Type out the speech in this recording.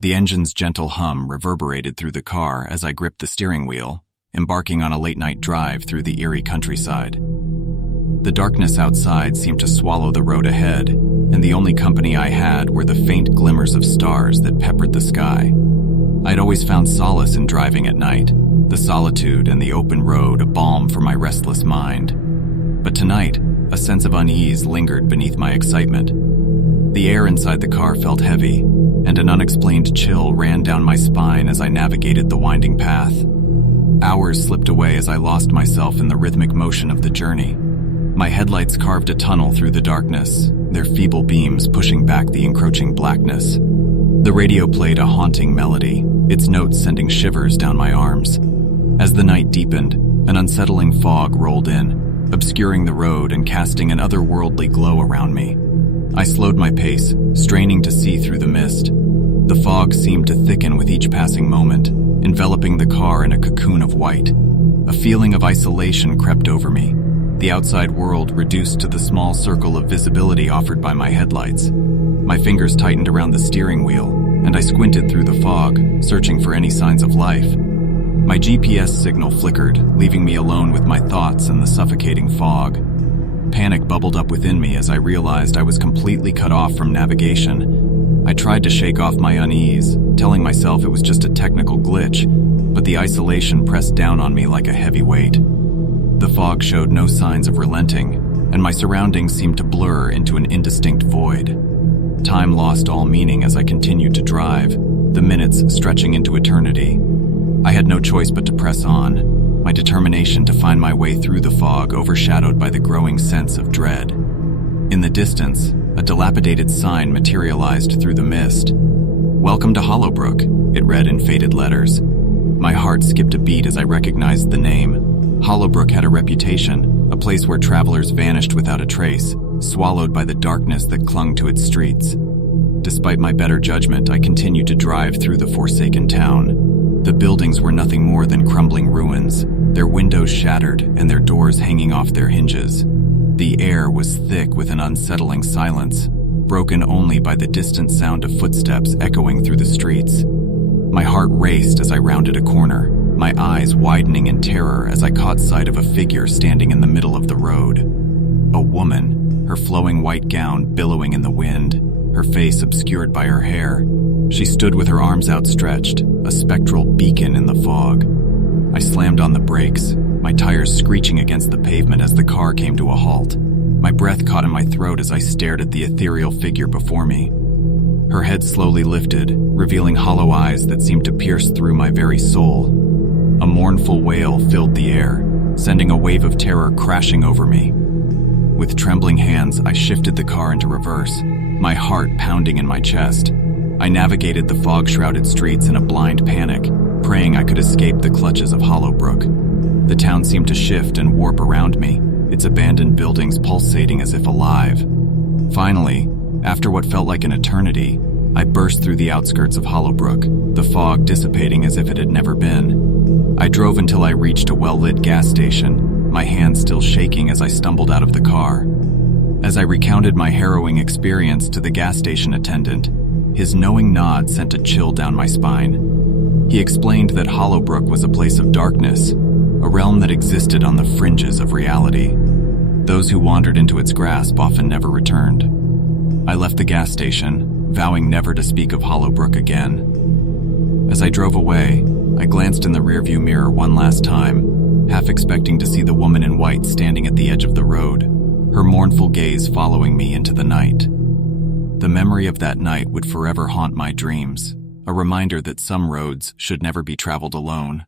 The engine's gentle hum reverberated through the car as I gripped the steering wheel, embarking on a late-night drive through the eerie countryside. The darkness outside seemed to swallow the road ahead, and the only company I had were the faint glimmers of stars that peppered the sky. I'd always found solace in driving at night, the solitude and the open road a balm for my restless mind. But tonight, a sense of unease lingered beneath my excitement. The air inside the car felt heavy, and an unexplained chill ran down my spine as I navigated the winding path. Hours slipped away as I lost myself in the rhythmic motion of the journey. My headlights carved a tunnel through the darkness, their feeble beams pushing back the encroaching blackness. The radio played a haunting melody, its notes sending shivers down my arms. As the night deepened, an unsettling fog rolled in, obscuring the road and casting an otherworldly glow around me. I slowed my pace, straining to see through the mist. The fog seemed to thicken with each passing moment, enveloping the car in a cocoon of white. A feeling of isolation crept over me, the outside world reduced to the small circle of visibility offered by my headlights. My fingers tightened around the steering wheel, and I squinted through the fog, searching for any signs of life. My GPS signal flickered, leaving me alone with my thoughts and the suffocating fog. Panic bubbled up within me as I realized I was completely cut off from navigation. I tried to shake off my unease, telling myself it was just a technical glitch, but the isolation pressed down on me like a heavy weight. The fog showed no signs of relenting, and my surroundings seemed to blur into an indistinct void. Time lost all meaning as I continued to drive, the minutes stretching into eternity. I had no choice but to press on, my determination to find my way through the fog overshadowed by the growing sense of dread. In the distance, a dilapidated sign materialized through the mist. "Welcome to Hollowbrook," it read in faded letters. My heart skipped a beat as I recognized the name. Hollowbrook had a reputation, a place where travelers vanished without a trace, swallowed by the darkness that clung to its streets. Despite my better judgment, I continued to drive through the forsaken town. The buildings were nothing more than crumbling ruins, their windows shattered and their doors hanging off their hinges. The air was thick with an unsettling silence, broken only by the distant sound of footsteps echoing through the streets. My heart raced as I rounded a corner, my eyes widening in terror as I caught sight of a figure standing in the middle of the road. A woman, her flowing white gown billowing in the wind, her face obscured by her hair. She stood with her arms outstretched, a spectral beacon in the fog. I slammed on the brakes, my tires screeching against the pavement as the car came to a halt. My breath caught in my throat as I stared at the ethereal figure before me. Her head slowly lifted, revealing hollow eyes that seemed to pierce through my very soul. A mournful wail filled the air, sending a wave of terror crashing over me. With trembling hands, I shifted the car into reverse, my heart pounding in my chest. I navigated the fog-shrouded streets in a blind panic, praying I could escape the clutches of Hollowbrook. The town seemed to shift and warp around me, its abandoned buildings pulsating as if alive. Finally, after what felt like an eternity, I burst through the outskirts of Hollowbrook, the fog dissipating as if it had never been. I drove until I reached a well-lit gas station, my hands still shaking as I stumbled out of the car. As I recounted my harrowing experience to the gas station attendant, his knowing nod sent a chill down my spine. He explained that Hollowbrook was a place of darkness, a realm that existed on the fringes of reality. Those who wandered into its grasp often never returned. I left the gas station, vowing never to speak of Hollowbrook again. As I drove away, I glanced in the rearview mirror one last time, half expecting to see the woman in white standing at the edge of the road, her mournful gaze following me into the night. The memory of that night would forever haunt my dreams, a reminder that some roads should never be traveled alone.